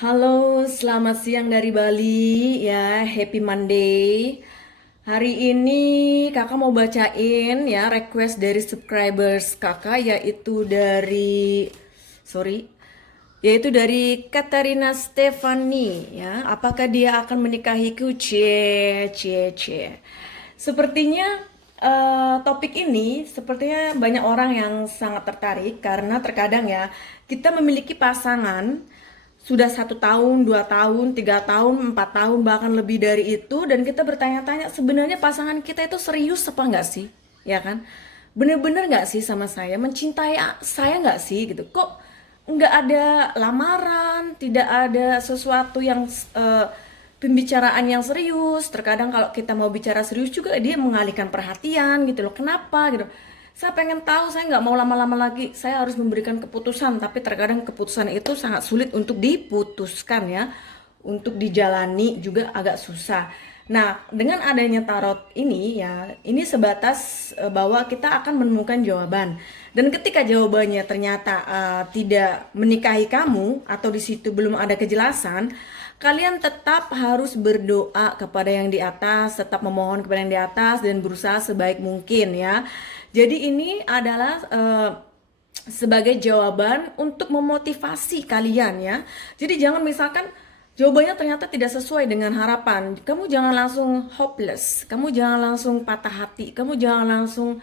Halo, selamat siang dari Bali ya. Happy Monday. Hari ini kakak mau bacain ya request dari subscribers kakak yaitu dari Katarina Stefani ya. Apakah dia akan menikahiku? Cie, cie, cie. Sepertinya topik ini sepertinya banyak orang yang sangat tertarik karena terkadang ya kita memiliki pasangan sudah 1 tahun, 2 tahun, 3 tahun, 4 tahun, bahkan lebih dari itu, dan kita bertanya-tanya sebenarnya pasangan kita itu serius apa nggak sih, ya kan? Bener-bener nggak sih sama saya, mencintai saya nggak sih gitu? Kok nggak ada lamaran, tidak ada sesuatu yang pembicaraan yang serius. Terkadang kalau kita mau bicara serius juga dia mengalihkan perhatian gitu loh. Kenapa gitu? Saya pengen tahu, saya nggak mau lama-lama lagi. Saya harus memberikan keputusan, tapi terkadang keputusan itu sangat sulit untuk diputuskan ya. Untuk dijalani juga agak susah. Nah, dengan adanya tarot ini ya, ini sebatas bahwa kita akan menemukan jawaban. Dan ketika jawabannya ternyata tidak menikahi kamu atau di situ belum ada kejelasan, kalian tetap harus berdoa kepada yang di atas, tetap memohon kepada yang di atas dan berusaha sebaik mungkin ya. Jadi ini adalah sebagai jawaban untuk memotivasi kalian ya. Jadi jangan misalkan jawabannya ternyata tidak sesuai dengan harapan. Kamu jangan langsung hopeless, kamu jangan langsung patah hati, kamu jangan langsung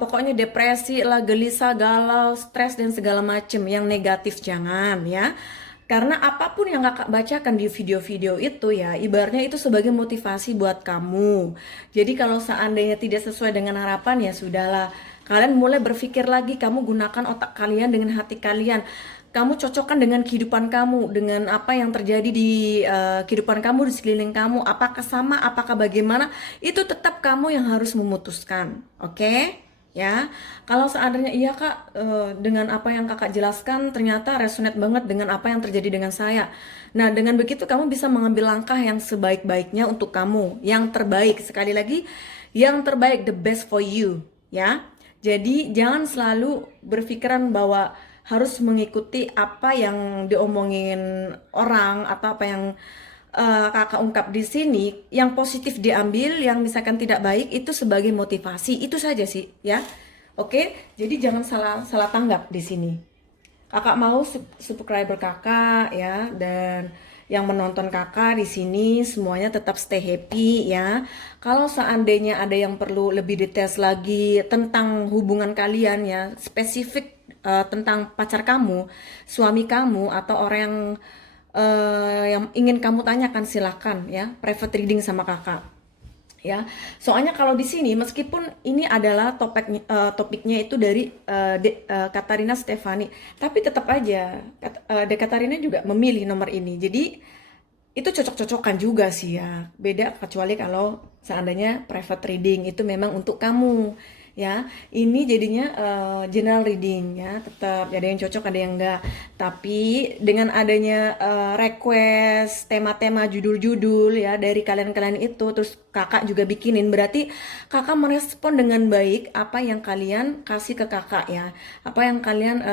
pokoknya depresi lah, gelisah, galau, stres dan segala macem yang negatif jangan ya. Karena apapun yang kakak bacakan di video-video itu ya, ibaratnya itu sebagai motivasi buat kamu. Jadi kalau seandainya tidak sesuai dengan harapan ya sudahlah. Kalian mulai berpikir lagi, kamu gunakan otak kalian dengan hati kalian. Kamu cocokkan dengan kehidupan kamu, dengan apa yang terjadi di kehidupan kamu, di sekeliling kamu. Apakah sama, apakah bagaimana, itu tetap kamu yang harus memutuskan. Oke? Ya, kalau seandainya iya kak, dengan apa yang kakak jelaskan ternyata resonate banget dengan apa yang terjadi dengan saya. Nah, dengan begitu kamu bisa mengambil langkah yang sebaik-baiknya untuk kamu, yang terbaik. Sekali lagi, yang terbaik, the best for you, ya. Jadi jangan selalu berpikiran bahwa harus mengikuti apa yang diomongin orang atau apa yang kakak ungkap di sini. Yang positif diambil, yang misalkan tidak baik itu sebagai motivasi. Itu saja sih, ya. Oke, jadi jangan salah salah tanggap di sini. Kakak mau subscriber kakak ya, dan yang menonton kakak di sini semuanya tetap stay happy ya. Kalau seandainya ada yang perlu lebih detail lagi tentang hubungan kalian ya, spesifik tentang pacar kamu, suami kamu atau orang yang ingin kamu tanyakan, silahkan ya, private reading sama kakak ya. Soalnya kalau di sini meskipun ini adalah topiknya itu dari Katarina Stefani, tapi tetap aja De Katarina juga memilih nomor ini. Jadi itu cocok-cocokan juga sih ya. Beda kecuali kalau seandainya private reading itu memang untuk kamu ya. Ini jadinya general reading ya. Tetap ada yang cocok, ada yang enggak. Tapi dengan adanya request tema-tema judul-judul ya dari kalian-kalian itu, terus kakak juga bikinin, berarti kakak merespon dengan baik apa yang kalian kasih ke kakak ya. Apa yang kalian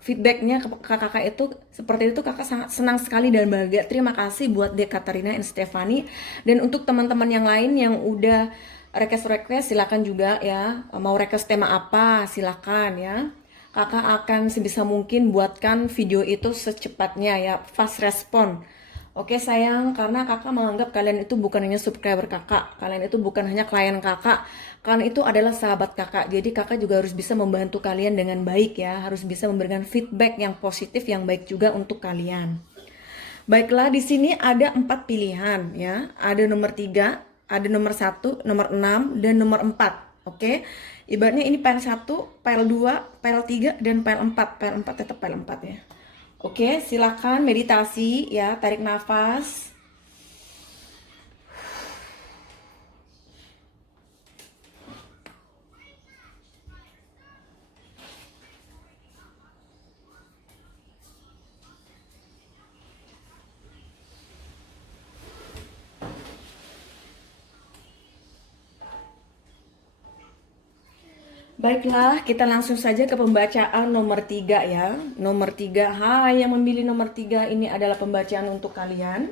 feedbacknya ke kakak itu seperti itu, kakak sangat senang sekali dan bahagia. Terima kasih buat De Katarina and Stefani. Dan untuk teman-teman yang lain yang udah request silakan juga ya, mau request tema apa silakan ya. Kakak akan sebisa mungkin buatkan video itu secepatnya ya, fast respon. Oke sayang, karena kakak menganggap kalian itu bukan hanya subscriber kakak, kalian itu bukan hanya klien kakak, kalian itu adalah sahabat kakak. Jadi kakak juga harus bisa membantu kalian dengan baik ya, harus bisa memberikan feedback yang positif, yang baik juga untuk kalian. Baiklah, di sini ada 4 pilihan ya. Ada nomor 3, ada nomor 1, nomor 6, dan nomor 4. Oke. Ibaratnya ini pile 1, pile 2, pile 3, dan pile 4. Pile 4 tetap pile 4 ya. Oke, silakan meditasi ya, tarik nafas. Baiklah, kita langsung saja ke pembacaan nomor 3 ya. Nomor 3, hai yang memilih nomor 3, ini adalah pembacaan untuk kalian.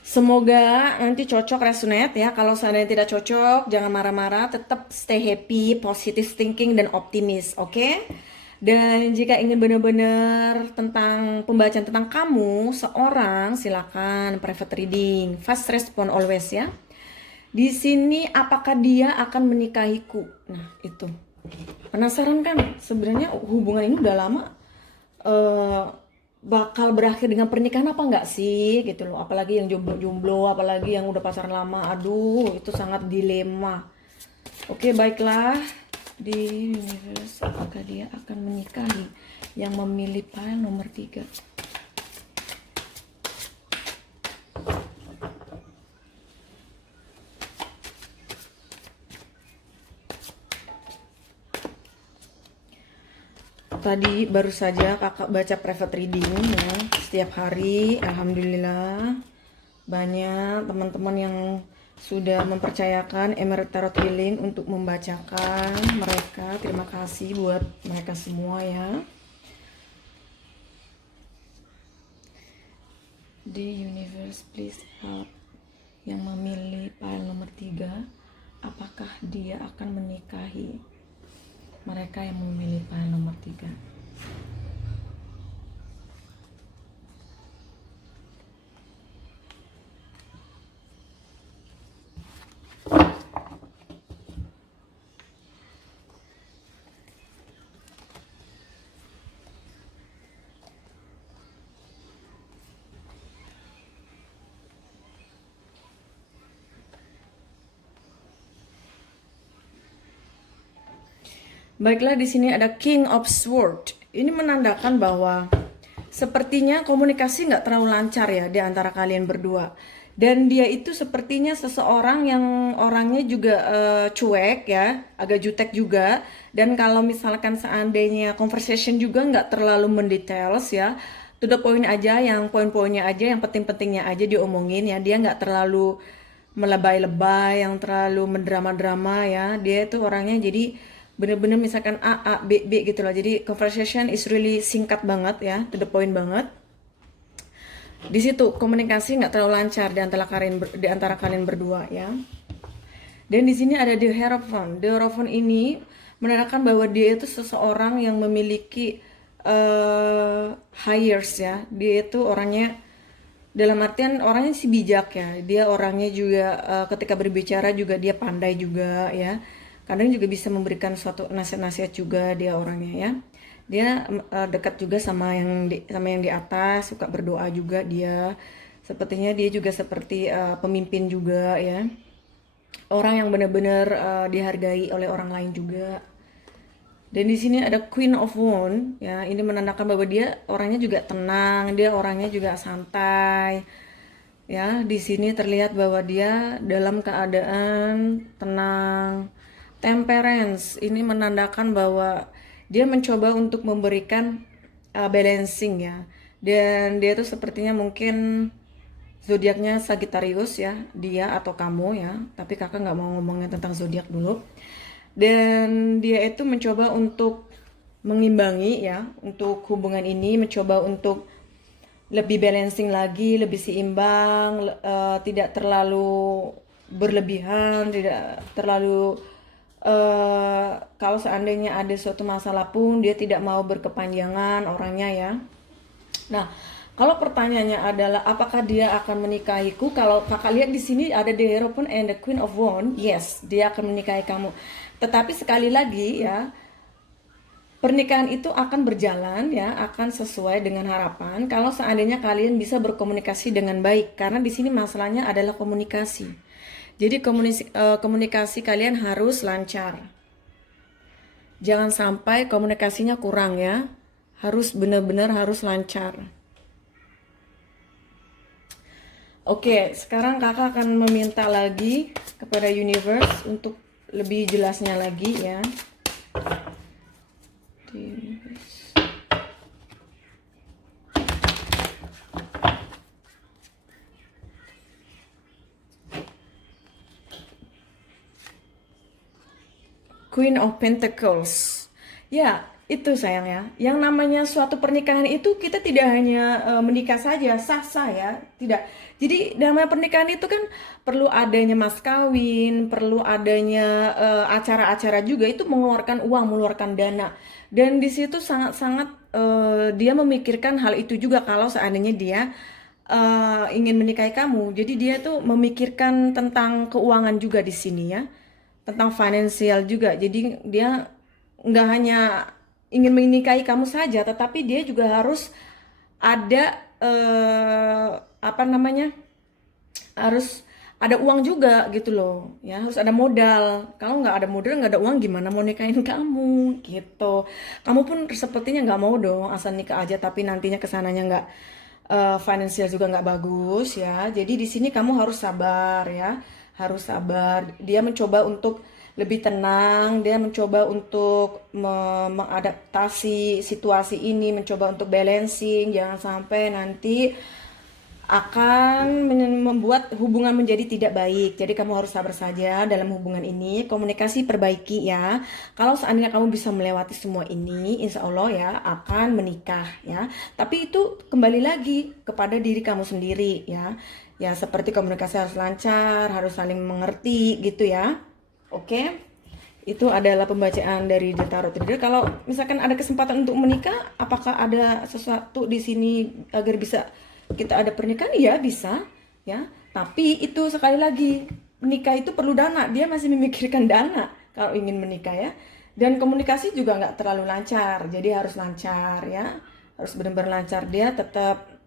Semoga nanti cocok, resonate ya. Kalau seandainya tidak cocok, jangan marah-marah, tetap stay happy, positive thinking, dan optimis, oke? Dan jika ingin benar-benar tentang pembacaan tentang kamu, seorang, silakan private reading, fast respond always ya. Di sini apakah dia akan menikahiku? Nah, itu. Penasaran kan? Sebenarnya hubungan ini udah lama eh, bakal berakhir dengan pernikahan apa enggak sih gitu loh. Apalagi yang jomblo-jomblo, apalagi yang udah pacaran lama. Aduh, itu sangat dilema. Oke, baiklah. Di universe apakah dia akan menikahi yang memilih pile nomor 3? Tadi baru saja kakak baca private reading ya, setiap hari. Alhamdulillah banyak teman-teman yang sudah mempercayakan Emerald Tarot Healing untuk membacakan mereka. Terima kasih buat mereka semua ya. The universe please help yang memilih pile nomor 3. Apakah dia akan menikahi mereka yang memilih pile nomor 3? Baiklah, di sini ada King of Swords. Ini menandakan bahwa sepertinya komunikasi nggak terlalu lancar ya di antara kalian berdua. Dan dia itu sepertinya seseorang yang orangnya juga cuek ya, agak jutek juga. Dan kalau misalkan seandainya conversation juga nggak terlalu mendetails ya, to the point aja, yang poin-poinnya aja, yang penting-pentingnya aja diomongin ya. Dia nggak terlalu melebay-lebay, yang terlalu mendrama-drama ya. Dia itu orangnya jadi bener-bener misalkan A, B, B gitu loh. Jadi conversation is really singkat banget ya, to the point banget. Di situ komunikasi nggak terlalu lancar di antara kalian berdua ya. Dan di sini ada The Hierophant. The Hierophant ini menandakan bahwa dia itu seseorang yang memiliki hires ya. Dia itu orangnya, dalam artian orangnya sih bijak ya. Dia orangnya juga ketika berbicara juga dia pandai juga ya. Kadang juga bisa memberikan suatu nasihat-nasihat juga dia orangnya ya. Dia dekat juga sama yang di atas, suka berdoa juga dia. Sepertinya dia juga seperti pemimpin juga ya. Orang yang benar-benar dihargai oleh orang lain juga. Dan di sini ada Queen of Wands ya. Ini menandakan bahwa dia orangnya juga tenang, dia orangnya juga santai. Ya, di sini terlihat bahwa dia dalam keadaan tenang. Temperance ini menandakan bahwa dia mencoba untuk memberikan balancing ya. Dan dia tuh sepertinya mungkin zodiaknya Sagittarius ya, dia atau kamu ya. Tapi kakak nggak mau ngomongin tentang zodiak dulu. Dan dia itu mencoba untuk mengimbangi ya, untuk hubungan ini mencoba untuk lebih balancing lagi, lebih seimbang, tidak terlalu berlebihan, tidak terlalu kalau seandainya ada suatu masalah pun dia tidak mau berkepanjangan orangnya ya. Nah, kalau pertanyaannya adalah apakah dia akan menikahiku? Kalau kakak lihat di sini ada the Hierophant and the Queen of Wands, yes, dia akan menikahi kamu. Tetapi sekali lagi ya, pernikahan itu akan berjalan ya, akan sesuai dengan harapan kalau seandainya kalian bisa berkomunikasi dengan baik. Karena di sini masalahnya adalah komunikasi. Jadi komunikasi kalian harus lancar. Jangan sampai komunikasinya kurang ya. Harus benar-benar harus lancar. Oke, sekarang kakak akan meminta lagi kepada universe untuk lebih jelasnya lagi ya. Queen of Pentacles. Ya, itu sayang ya. Yang namanya suatu pernikahan itu kita tidak hanya menikah saja, sah-sah ya. Tidak. Jadi namanya pernikahan itu kan perlu adanya mas kawin, perlu adanya acara-acara juga itu mengeluarkan uang, mengeluarkan dana. Dan di situ sangat-sangat dia memikirkan hal itu juga kalau seandainya dia ingin menikahi kamu. Jadi dia tuh memikirkan tentang keuangan juga di sini ya, tentang finansial juga. Jadi dia nggak hanya ingin menikahi kamu saja, tetapi dia juga harus ada apa namanya, harus ada uang juga gitu loh ya, harus ada modal. Kalau nggak ada modal, nggak ada uang, gimana mau nikahin kamu gitu. Kamu pun sepertinya nggak mau dong asal nikah aja tapi nantinya kesananya nggak finansial juga nggak bagus ya. Jadi di sini kamu harus sabar ya, harus sabar. Dia mencoba untuk lebih tenang, dia mencoba untuk mengadaptasi situasi ini, mencoba untuk balancing, jangan sampai nanti akan membuat hubungan menjadi tidak baik. Jadi kamu harus sabar saja dalam hubungan ini, komunikasi perbaiki ya. Kalau seandainya kamu bisa melewati semua ini, insya Allah ya akan menikah ya. Tapi itu kembali lagi kepada diri kamu sendiri ya. Ya seperti komunikasi harus lancar, harus saling mengerti gitu ya. Oke? Itu adalah pembacaan dari The Tarot Reader. Kalau misalkan ada kesempatan untuk menikah, apakah ada sesuatu di sini agar bisa kita ada pernikahan? Iya bisa ya, tapi itu sekali lagi menikah itu perlu dana. Dia masih memikirkan dana kalau ingin menikah ya. Dan komunikasi juga nggak terlalu lancar, jadi harus lancar ya, harus benar-benar lancar. Dia tetap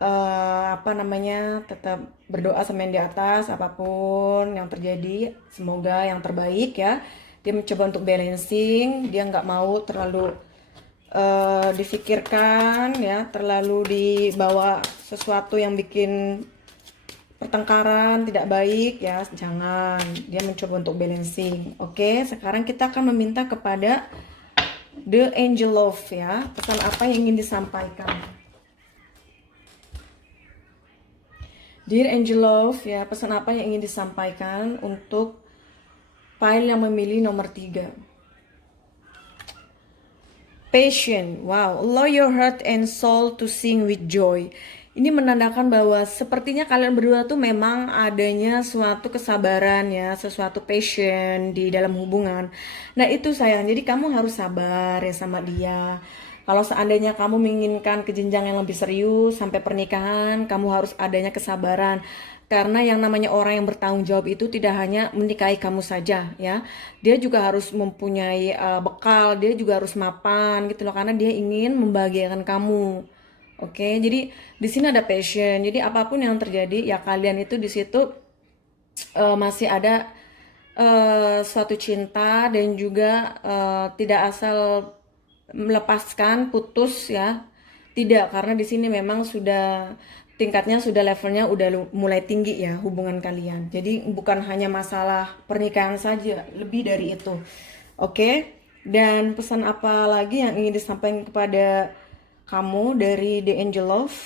apa namanya, tetap berdoa sama yang di atas, apapun yang terjadi semoga yang terbaik ya. Dia mencoba untuk balancing, dia nggak mau terlalu difikirkan ya, terlalu dibawa sesuatu yang bikin pertengkaran tidak baik ya, jangan. Dia mencoba untuk balancing. Oke, sekarang kita akan meminta kepada The Angel Love ya, pesan apa yang ingin disampaikan. Dear Angel Love ya, pesan apa yang ingin disampaikan untuk file yang memilih nomor 3. Passion, wow, allow your heart and soul to sing with joy. Ini menandakan bahwa sepertinya kalian berdua tuh memang adanya suatu kesabaran ya, sesuatu passion di dalam hubungan. Nah itu sayang, jadi kamu harus sabar ya sama dia. Kalau seandainya kamu menginginkan ke jenjang yang lebih serius sampai pernikahan, kamu harus adanya kesabaran. Karena yang namanya orang yang bertanggung jawab itu tidak hanya menikahi kamu saja ya. Dia juga harus mempunyai bekal, dia juga harus mapan gitu loh, karena dia ingin membahagiakan kamu. Oke, jadi di sini ada passion. Jadi apapun yang terjadi ya kalian itu di situ masih ada suatu cinta dan juga tidak asal melepaskan, putus ya. Tidak, karena di sini memang sudah tingkatnya, sudah levelnya udah mulai tinggi ya hubungan kalian. Jadi bukan hanya masalah pernikahan saja, lebih dari itu. Oke? Dan pesan apa lagi yang ingin disampaikan kepada kamu dari The Angel Love?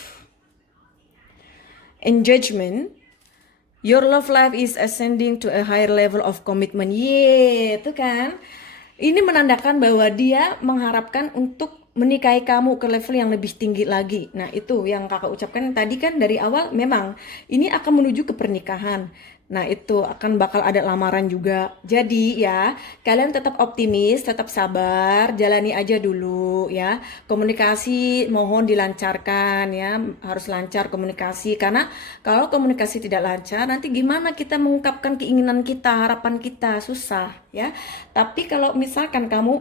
Engagement. Your love life is ascending to a higher level of commitment. Yeay, itu kan. Ini menandakan bahwa dia mengharapkan untuk menikahi kamu ke level yang lebih tinggi lagi. Nah, itu yang kakak ucapkan tadi kan dari awal, memang ini akan menuju ke pernikahan. Nah, itu akan bakal ada lamaran juga. Jadi ya, kalian tetap optimis, tetap sabar, jalani aja dulu ya. Komunikasi mohon dilancarkan ya, harus lancar komunikasi. Karena kalau komunikasi tidak lancar, nanti gimana kita mengungkapkan keinginan kita, harapan kita, susah ya. Tapi kalau misalkan kamu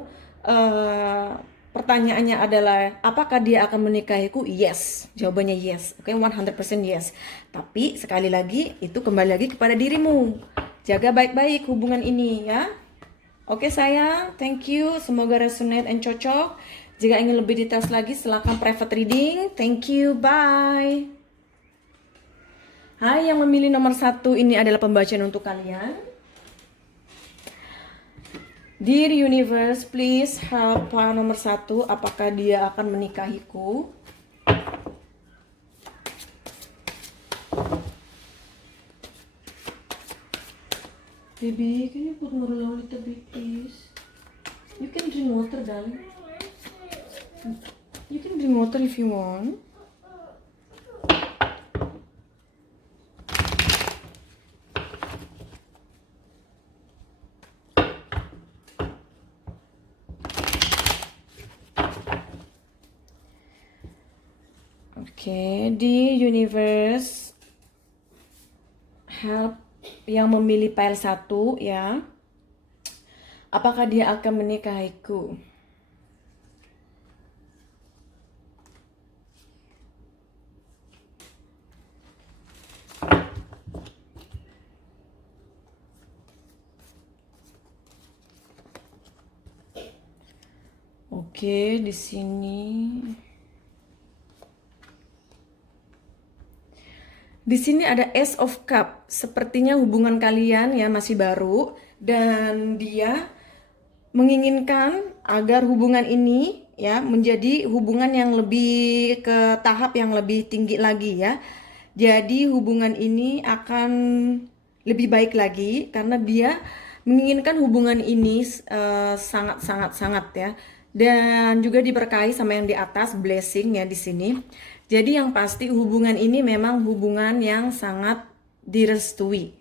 pertanyaannya adalah apakah dia akan menikahiku? Yes, jawabannya yes. Oke, 100% yes. Tapi sekali lagi itu kembali lagi kepada dirimu. Jaga baik-baik hubungan ini ya. Oke sayang, thank you. Semoga resonate and cocok. Jika ingin lebih detail lagi silakan private reading. Thank you, bye. Hai yang memilih nomor 1, ini adalah pembacaan untuk kalian. Dear Universe, please help nomor 1, apakah dia akan menikahiku? Baby, can you put more a little bit, please? You can drink water, darling. You can drink water if you want. Oke, di universe help yang memilih pile 1 ya. Apakah dia akan menikahiku? Oke, di sini. Di sini ada Ace of Cup. Sepertinya hubungan kalian ya masih baru dan dia menginginkan agar hubungan ini ya menjadi hubungan yang lebih ke tahap yang lebih tinggi lagi ya. Jadi hubungan ini akan lebih baik lagi karena dia menginginkan hubungan ini sangat ya. Dan juga diberkahi sama yang di atas, blessing ya di sini. Jadi yang pasti hubungan ini memang hubungan yang sangat direstui.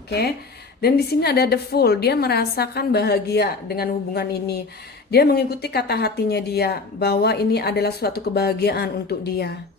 Oke. Dan di sini ada the fool, dia merasakan bahagia dengan hubungan ini. Dia mengikuti kata hatinya dia bahwa ini adalah suatu kebahagiaan untuk dia.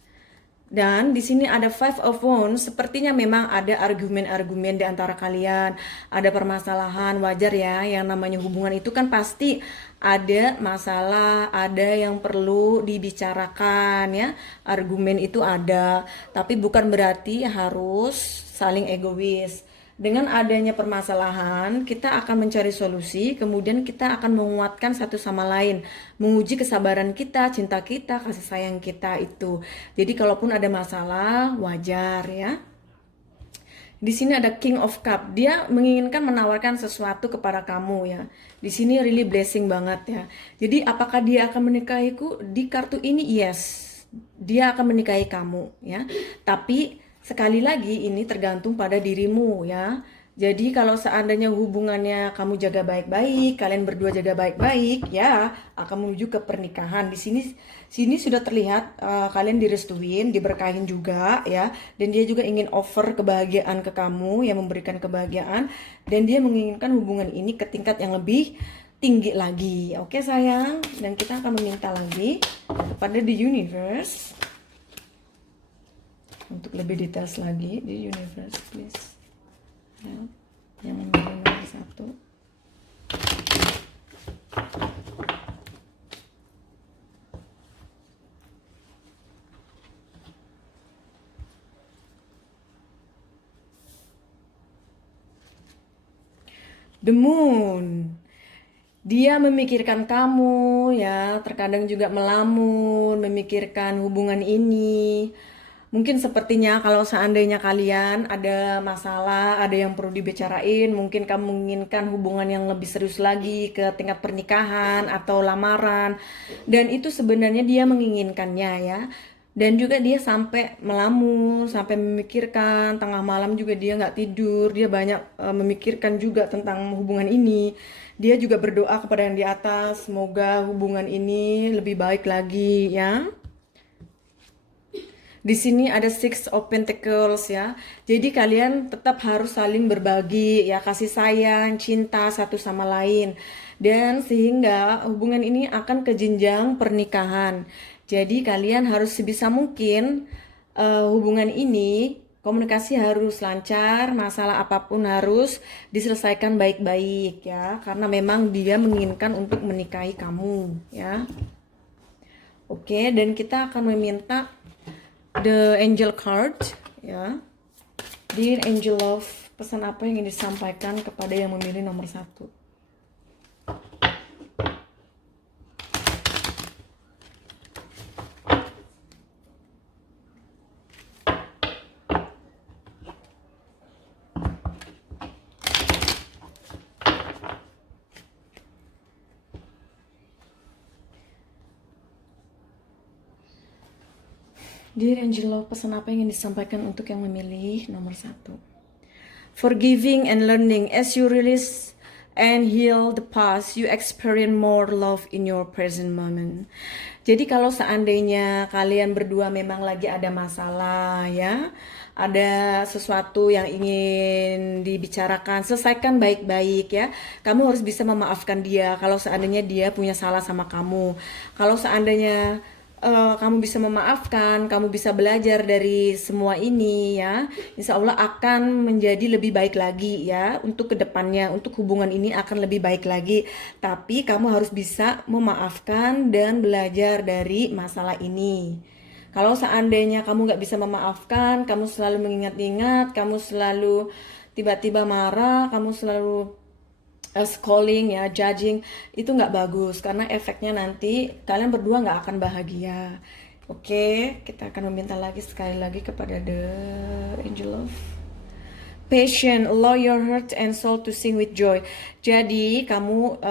Dan di sini ada Five of Wands, sepertinya memang ada argumen-argumen di antara kalian, ada permasalahan, wajar ya, yang namanya hubungan itu kan pasti ada masalah, ada yang perlu dibicarakan ya, argumen itu ada, tapi bukan berarti harus saling egois. Dengan adanya permasalahan, kita akan mencari solusi, kemudian kita akan menguatkan satu sama lain, menguji kesabaran kita, cinta kita, kasih sayang kita itu. Jadi kalaupun ada masalah, wajar ya. Di sini ada King of Cup, dia menginginkan menawarkan sesuatu kepada kamu ya. Di sini really blessing banget ya. Jadi apakah dia akan menikahiku? Di kartu ini yes, dia akan menikahi kamu ya. Tapi sekali lagi ini tergantung pada dirimu ya. Jadi kalau seandainya hubungannya kamu jaga baik-baik, kalian berdua jaga baik-baik, ya akan menuju ke pernikahan. Di sini sudah terlihat kalian direstuin, diberkahin juga ya. Dan dia juga ingin offer kebahagiaan ke kamu, yang memberikan kebahagiaan. Dan dia menginginkan hubungan ini ke tingkat yang lebih tinggi lagi. Oke sayang, dan kita akan meminta lagi kepada the universe untuk lebih detail lagi. Di universe please ya, yang memilih nomor 1. The Moon, dia memikirkan kamu ya, terkadang juga melamun, memikirkan hubungan ini. Mungkin sepertinya kalau seandainya kalian ada masalah, ada yang perlu dibicarain, mungkin kamu menginginkan hubungan yang lebih serius lagi ke tingkat pernikahan atau lamaran. Dan itu sebenarnya dia menginginkannya ya. Dan juga dia sampai melamun, sampai memikirkan, tengah malam juga dia nggak tidur, dia banyak memikirkan juga tentang hubungan ini. Dia juga berdoa kepada yang di atas, semoga hubungan ini lebih baik lagi ya. Di sini ada Six of Pentacles ya. Jadi kalian tetap harus saling berbagi ya, kasih sayang, cinta satu sama lain. Dan sehingga hubungan ini akan ke jenjang pernikahan. Jadi kalian harus sebisa mungkin hubungan ini komunikasi harus lancar, masalah apapun harus diselesaikan baik-baik ya, karena memang dia menginginkan untuk menikahi kamu ya. Oke, dan kita akan meminta the angel card ya. Dear angel love, pesan apa yang ingin disampaikan kepada yang memilih nomor 1? Dear Angelo, pesan apa yang ingin disampaikan untuk yang memilih nomor 1? Forgiving and learning. As you release and heal the past, you experience more love in your present moment. Jadi kalau seandainya kalian berdua memang lagi ada masalah ya, ada sesuatu yang ingin dibicarakan, selesaikan baik-baik ya. Kamu harus bisa memaafkan dia kalau seandainya dia punya salah sama kamu. Kalau seandainya kamu bisa memaafkan, kamu bisa belajar dari semua ini ya, insya Allah akan menjadi lebih baik lagi ya untuk kedepannya, untuk hubungan ini akan lebih baik lagi. Tapi kamu harus bisa memaafkan dan belajar dari masalah ini. Kalau seandainya kamu nggak bisa memaafkan, kamu selalu mengingat-ingat, kamu selalu tiba-tiba marah, kamu selalu scrolling ya, judging, itu nggak bagus karena efeknya nanti kalian berdua nggak akan bahagia. Oke, kita akan meminta lagi sekali lagi kepada the angel of patient, allow your heart and soul to sing with joy. Jadi kamu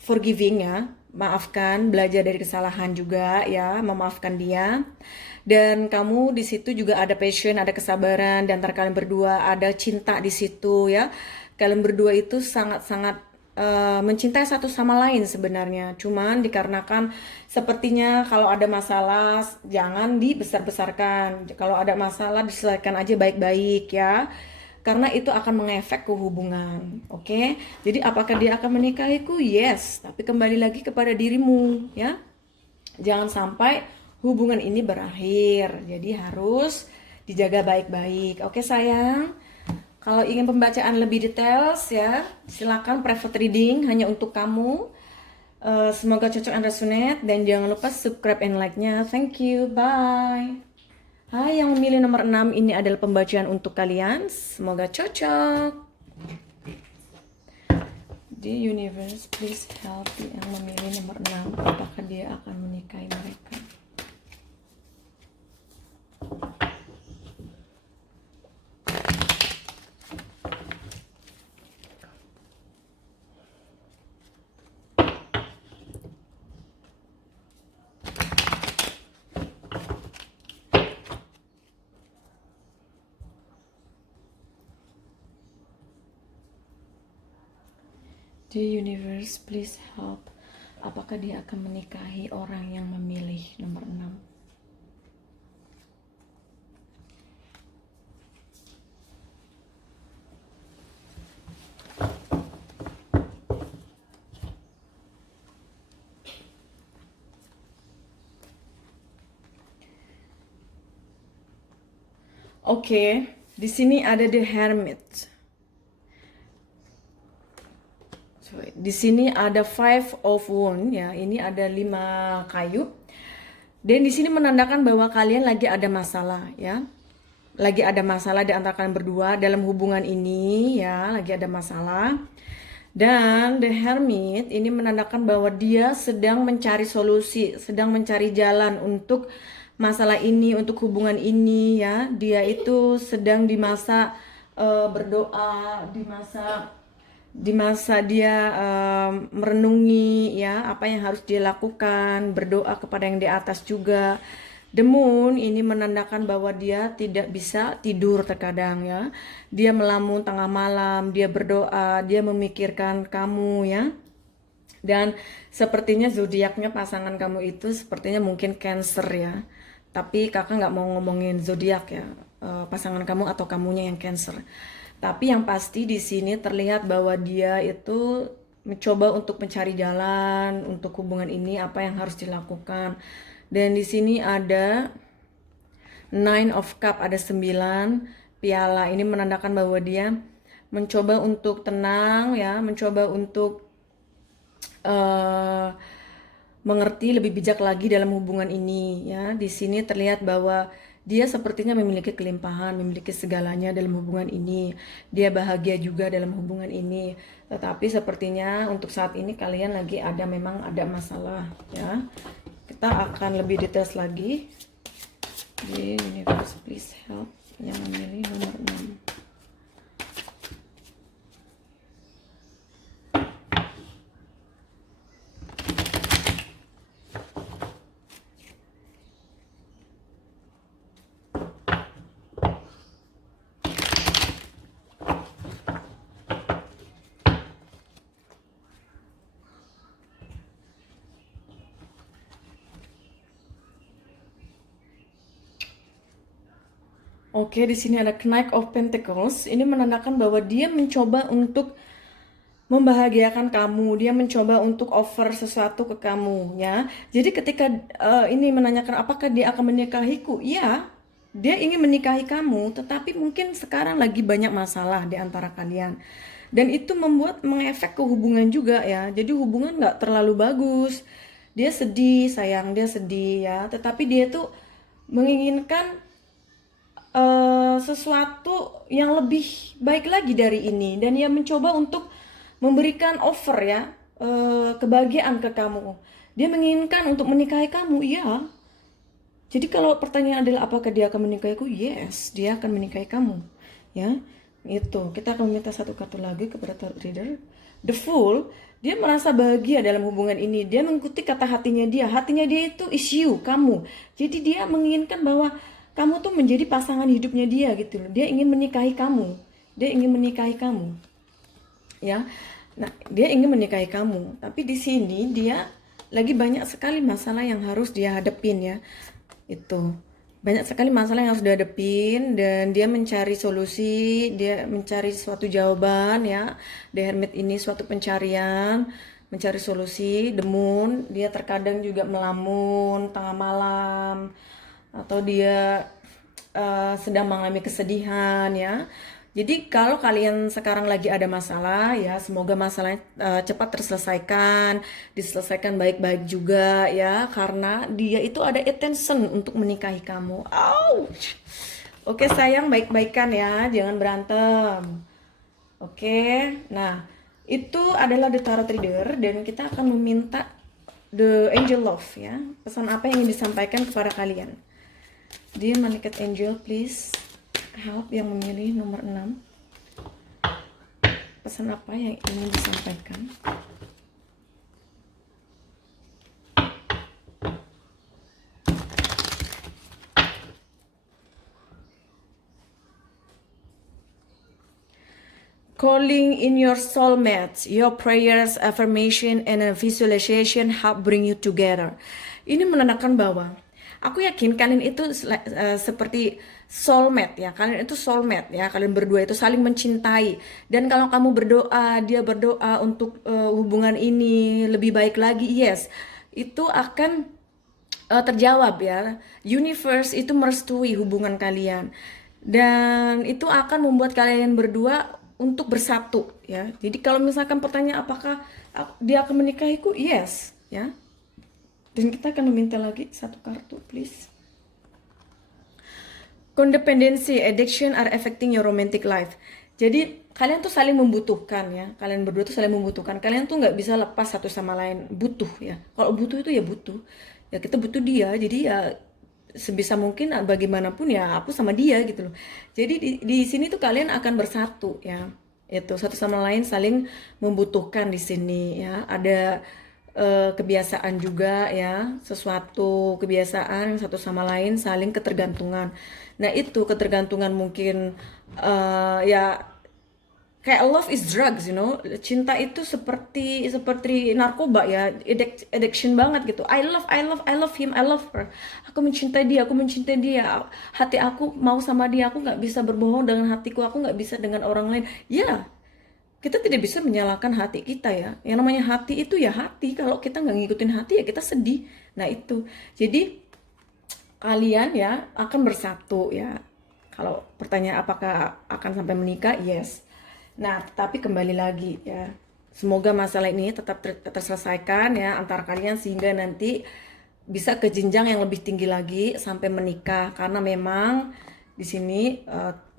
forgiving ya, maafkan, belajar dari kesalahan juga ya, memaafkan dia. Dan kamu di situ juga ada passion, ada kesabaran, dan antara kalian berdua ada cinta di situ ya. Kalian berdua itu sangat-sangat mencintai satu sama lain sebenarnya. Cuman dikarenakan sepertinya kalau ada masalah jangan dibesar-besarkan. Kalau ada masalah diselesaikan aja baik-baik ya. Karena itu akan mengefek ke hubungan. Oke? Jadi apakah dia akan menikahiku? Yes, tapi kembali lagi kepada dirimu ya. Jangan sampai hubungan ini berakhir. Jadi harus dijaga baik-baik. Oke sayang? Kalau ingin pembacaan lebih details ya, silakan private reading hanya untuk kamu. Semoga cocok and resonate, dan jangan lupa subscribe and like-nya. Thank you, bye. Hai yang memilih nomor 6, ini adalah pembacaan untuk kalian. Semoga cocok. The universe please help yang memilih nomor 6, apakah dia akan menikahi mereka. The universe please help. Apakah dia akan menikahi orang yang memilih nomor 6? Oke, di sini ada the hermit. Di sini ada Five of Wands ya, ini ada 5 kayu. Dan di sini menandakan bahwa kalian lagi ada masalah ya. Lagi ada masalah di antara kalian berdua dalam hubungan ini ya, lagi ada masalah. Dan the hermit ini menandakan bahwa dia sedang mencari solusi, sedang mencari jalan untuk masalah ini, untuk hubungan ini ya. Dia itu sedang di masa berdoa, di masa dia merenungi ya apa yang harus dia lakukan, berdoa kepada yang di atas juga. The moon ini menandakan bahwa dia tidak bisa tidur terkadang ya. Dia melamun tengah malam, dia berdoa, dia memikirkan kamu ya. Dan sepertinya zodiaknya pasangan kamu itu sepertinya mungkin Cancer ya. Tapi kakak nggak mau ngomongin zodiak ya, pasangan kamu atau kamunya yang Cancer. Tapi yang pasti di sini terlihat bahwa dia itu mencoba untuk mencari jalan untuk hubungan ini, apa yang harus dilakukan. Dan di sini ada Nine of Cup, ada 9 piala. Ini menandakan bahwa dia mencoba untuk tenang ya, mencoba untuk mengerti lebih bijak lagi dalam hubungan ini ya. Di sini terlihat bahwa dia sepertinya memiliki kelimpahan, memiliki segalanya dalam hubungan ini. Dia bahagia juga dalam hubungan ini. Tetapi sepertinya untuk saat ini kalian lagi memang ada masalah ya. Kita akan lebih detail lagi. The universe please help yang memilih nomor 6. Oke, di sini ada Knight of Pentacles. Ini menandakan bahwa dia mencoba untuk membahagiakan kamu, dia mencoba untuk offer sesuatu ke kamu, ya. Jadi ketika ini menanyakan apakah dia akan menikahiku, ya, dia ingin menikahi kamu, tetapi mungkin sekarang lagi banyak masalah di antara kalian. Dan itu mengefek ke hubungan juga ya. Jadi hubungan nggak terlalu bagus. Dia sedih, sayang, dia sedih ya. Tetapi dia tuh menginginkan sesuatu yang lebih baik lagi dari ini, dan ia mencoba untuk memberikan offer ya, kebahagiaan ke kamu. Dia menginginkan untuk menikahi kamu, ya. Jadi kalau pertanyaan adalah apakah dia akan menikahiku? Yes, dia akan menikahi kamu. Ya, itu. Kita akan meminta satu kartu lagi kepada tarot reader. The Fool, dia merasa bahagia dalam hubungan ini. Dia mengikuti kata hatinya dia. Hatinya dia itu is you, kamu. Jadi dia menginginkan bahwa kamu tuh menjadi pasangan hidupnya dia gitu loh. Dia ingin menikahi kamu. Dia ingin menikahi kamu. Ya. Nah, dia ingin menikahi kamu. Tapi di sini dia lagi banyak sekali masalah yang harus dia hadapin ya. Itu banyak sekali masalah yang harus dihadapin, dan dia mencari solusi, dia mencari suatu jawaban ya. The Hermit ini suatu pencarian, mencari solusi. The Moon, dia terkadang juga melamun tengah malam, atau dia sedang mengalami kesedihan ya. Jadi kalau kalian sekarang lagi ada masalah ya, semoga masalahnya cepat terselesaikan, diselesaikan baik-baik juga ya, karena dia itu ada intention untuk menikahi kamu. Ouch. Oke sayang, baik-baikan ya, jangan berantem. Oke, nah itu adalah the tarot reader, dan kita akan meminta the angel love ya, pesan apa yang ingin disampaikan kepada kalian. Dear Malaikat Angel, please help yang memilih nomor 6. Pesan apa yang ingin disampaikan? Calling in your soulmates, your prayers, affirmation, and visualization help bring you together. Ini menandakan bahwa aku yakin kalian itu seperti soulmate ya. Kalian itu soulmate ya. Kalian berdua itu saling mencintai. Dan kalau kamu berdoa, dia berdoa untuk hubungan ini lebih baik lagi, yes, itu akan terjawab ya. Universe itu merestui hubungan kalian. Dan itu akan membuat kalian berdua untuk bersatu ya. Jadi kalau misalkan pertanyaan apakah dia akan menikahiku? Yes, ya. Dan kita akan meminta lagi satu kartu, please. Codependency, addiction are affecting your romantic life. Jadi kalian tuh saling membutuhkan ya. Kalian berdua tuh saling membutuhkan. Kalian tuh nggak bisa lepas satu sama lain. Butuh ya. Kalau butuh itu ya butuh. Ya kita butuh dia. Jadi ya sebisa mungkin bagaimanapun ya aku sama dia gitu loh. Jadi di sini tuh kalian akan bersatu ya. Itu satu sama lain saling membutuhkan di sini ya. Ada kebiasaan juga ya, sesuatu kebiasaan satu sama lain saling ketergantungan. Nah itu ketergantungan mungkin ya kayak love is drugs, you know. Cinta itu seperti narkoba ya, addiction banget gitu. I love him, I love her. Aku mencintai dia, aku mencintai dia. Hati aku mau sama dia, aku nggak bisa berbohong dengan hatiku, aku nggak bisa dengan orang lain. Ya, kita tidak bisa menyalahkan hati kita ya. Yang namanya hati itu ya hati. Kalau kita nggak ngikutin hati ya kita sedih. Nah itu. Jadi kalian ya akan bersatu ya. Kalau pertanyaan apakah akan sampai menikah? Yes. Nah, tapi kembali lagi ya. Semoga masalah ini tetap terselesaikan ya antara kalian, sehingga nanti bisa ke jenjang yang lebih tinggi lagi sampai menikah, karena memang di sini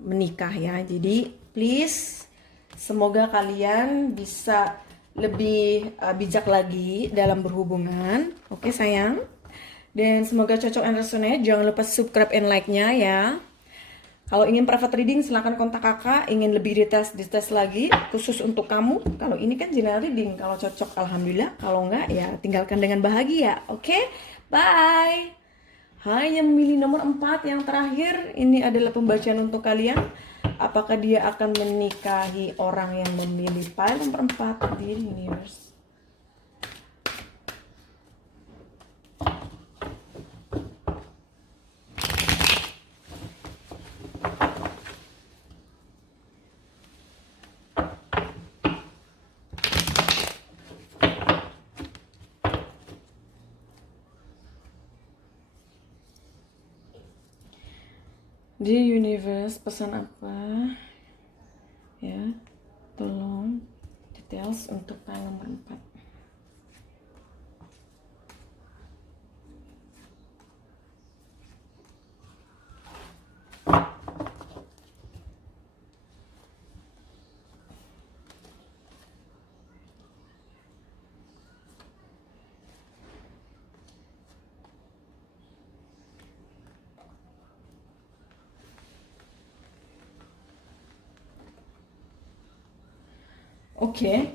menikah ya. Jadi please, semoga kalian bisa lebih bijak lagi dalam berhubungan. Oke sayang. Dan semoga cocok and resonate. Jangan lupa subscribe and like-nya ya. Kalau ingin private reading silahkan kontak kakak. Ingin lebih detail lagi khusus untuk kamu. Kalau ini kan general reading. Kalau cocok alhamdulillah. Kalau enggak ya tinggalkan dengan bahagia. Oke? Bye. Hai yang memilih nomor 4 yang terakhir. Ini adalah pembacaan untuk kalian. Apakah dia akan menikahi orang yang memilih pile nomor 4 di universe? Di universe pesan apa ya, tolong details untuk tanggal nomor 4. Oke.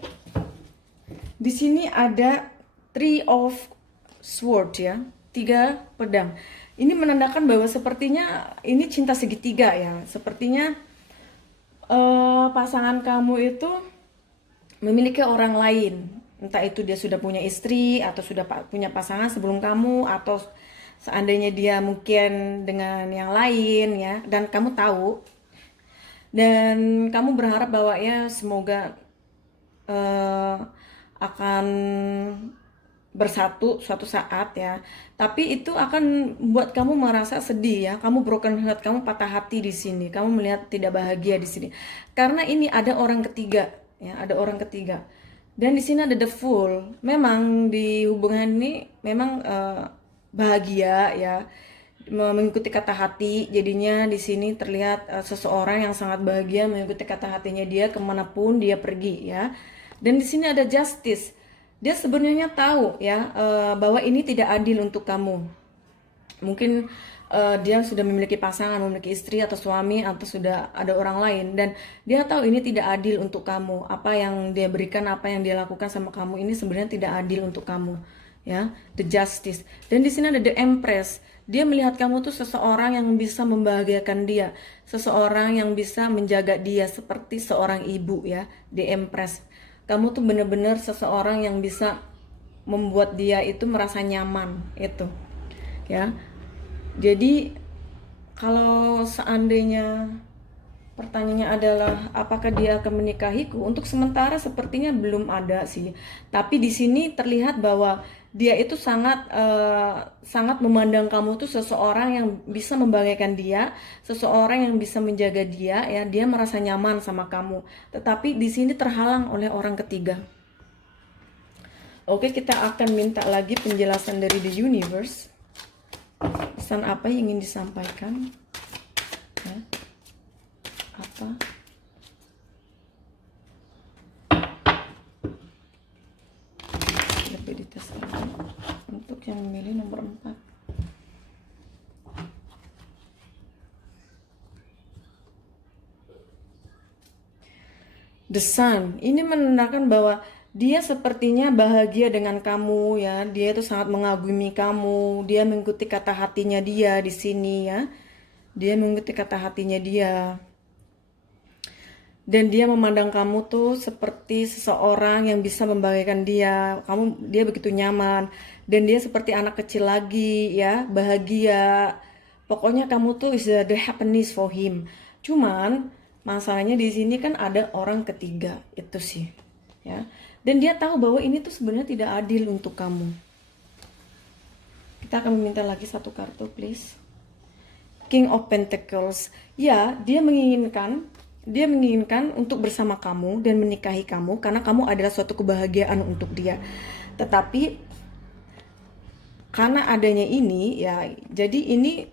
Di sini ada Three of Sword ya, 3 pedang. Ini menandakan bahwa sepertinya ini cinta segitiga ya. Sepertinya pasangan kamu itu memiliki orang lain. Entah itu dia sudah punya istri atau sudah punya pasangan sebelum kamu, atau seandainya dia mungkin dengan yang lain ya, dan kamu tahu, dan kamu berharap bahwa ya semoga eh, akan bersatu suatu saat ya. Tapi itu akan membuat kamu merasa sedih ya. Kamu broken heart, kamu patah hati di sini. Kamu melihat tidak bahagia di sini. Karena ini ada orang ketiga ya, ada orang ketiga. Dan di sini ada the fool. Memang di hubungan ini memang bahagia ya, mengikuti kata hati. Jadinya di sini terlihat seseorang yang sangat bahagia mengikuti kata hatinya dia kemanapun dia pergi ya. Dan di sini ada justice. Dia sebenarnya tahu ya bahwa ini tidak adil untuk kamu. Mungkin dia sudah memiliki pasangan, memiliki istri atau suami, atau sudah ada orang lain, dan dia tahu ini tidak adil untuk kamu. Apa yang dia berikan, apa yang dia lakukan sama kamu ini sebenarnya tidak adil untuk kamu ya. The justice. Dan di sini ada the empress. Dia melihat kamu tuh seseorang yang bisa membahagiakan dia, seseorang yang bisa menjaga dia seperti seorang ibu ya. The empress. Kamu tuh bener-bener seseorang yang bisa membuat dia itu merasa nyaman itu ya. Jadi kalau seandainya pertanyaannya adalah apakah dia akan menikahiku, untuk sementara sepertinya belum ada sih. Tapi di sini terlihat bahwa dia itu sangat memandang kamu tuh seseorang yang bisa membahagiakan dia, seseorang yang bisa menjaga dia ya. Dia merasa nyaman sama kamu. Tetapi di sini terhalang oleh orang ketiga. Oke, kita akan minta lagi penjelasan dari the universe. Pesan apa yang ingin disampaikan? Ya. Apa? Lebih dites lagi untuk yang memilih nomor 4. The Sun ini menandakan bahwa dia sepertinya bahagia dengan kamu ya. Dia itu sangat mengagumi kamu. Dia mengikuti kata hatinya dia di sini ya. Dia mengikuti kata hatinya dia. Dan dia memandang kamu tuh seperti seseorang yang bisa membahagiakan dia. Dia begitu nyaman. Dan dia seperti anak kecil lagi ya, bahagia. Pokoknya kamu tuh is the happiness for him. Cuman masalahnya di sini kan ada orang ketiga itu sih ya. Dan dia tahu bahwa ini tuh sebenarnya tidak adil untuk kamu. Kita akan meminta lagi satu kartu please. King of Pentacles. Ya, dia menginginkan untuk bersama kamu dan menikahi kamu karena kamu adalah suatu kebahagiaan untuk dia. Tetapi karena adanya ini ya, jadi ini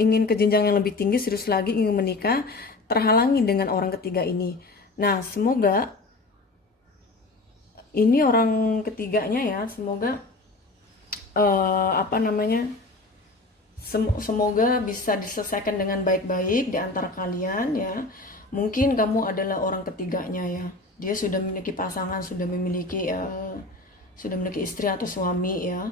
ingin ke jenjang yang lebih tinggi, serius lagi, ingin menikah, terhalangi dengan orang ketiga ini. Nah, semoga ini orang ketiganya ya, semoga semoga bisa diselesaikan dengan baik-baik di antara kalian ya. Mungkin kamu adalah orang ketiganya ya. Dia sudah memiliki pasangan, sudah memiliki istri atau suami ya.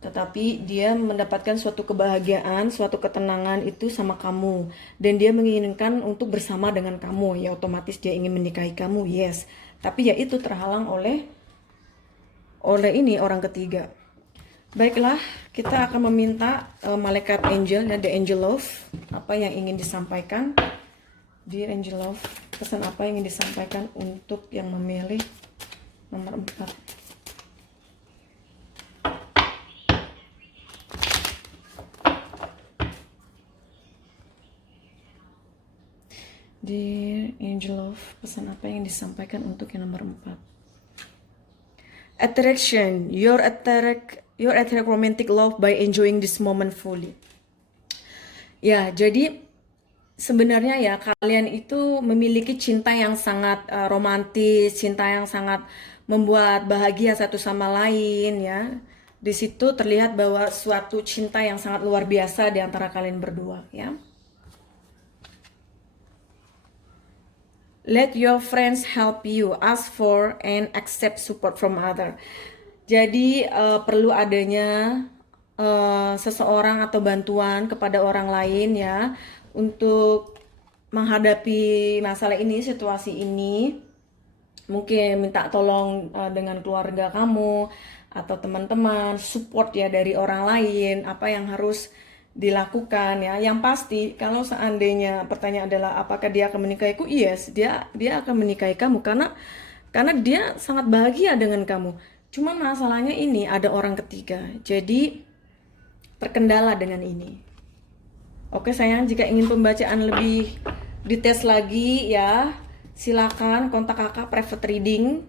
Tetapi dia mendapatkan suatu kebahagiaan, suatu ketenangan itu sama kamu, dan dia menginginkan untuk bersama dengan kamu ya. Otomatis dia ingin menikahi kamu, yes. Tapi ya itu terhalang oleh ini orang ketiga. Baiklah, kita akan meminta malaikat angel dan the angel love, apa yang ingin disampaikan. Dear angel love, pesan apa yang ingin disampaikan untuk yang memilih nomor 4. Dear Angel of, pesan apa yang disampaikan untuk yang nomor 4? Attraction, your attract romantic love by enjoying this moment fully. Ya, jadi sebenarnya ya kalian itu memiliki cinta yang sangat romantis, cinta yang sangat membuat bahagia satu sama lain ya. Di situ terlihat bahwa suatu cinta yang sangat luar biasa di antara kalian berdua ya. Let your friends help you, ask for and accept support from other. Jadi perlu adanya seseorang atau bantuan kepada orang lain ya untuk menghadapi masalah ini, situasi ini. Mungkin minta tolong dengan keluarga kamu atau teman-teman, support ya dari orang lain, apa yang harus dilakukan ya. Yang pasti kalau seandainya pertanyaan adalah apakah dia akan menikahiku? Yes, dia akan menikahi kamu karena dia sangat bahagia dengan kamu. Cuman masalahnya ini ada orang ketiga. Jadi terkendala dengan ini. Oke sayang, jika ingin pembacaan lebih detail lagi ya, silakan kontak kakak private reading.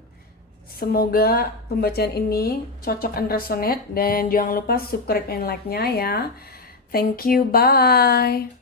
Semoga pembacaan ini cocok and resonate, dan jangan lupa subscribe and like-nya ya. Thank you, bye.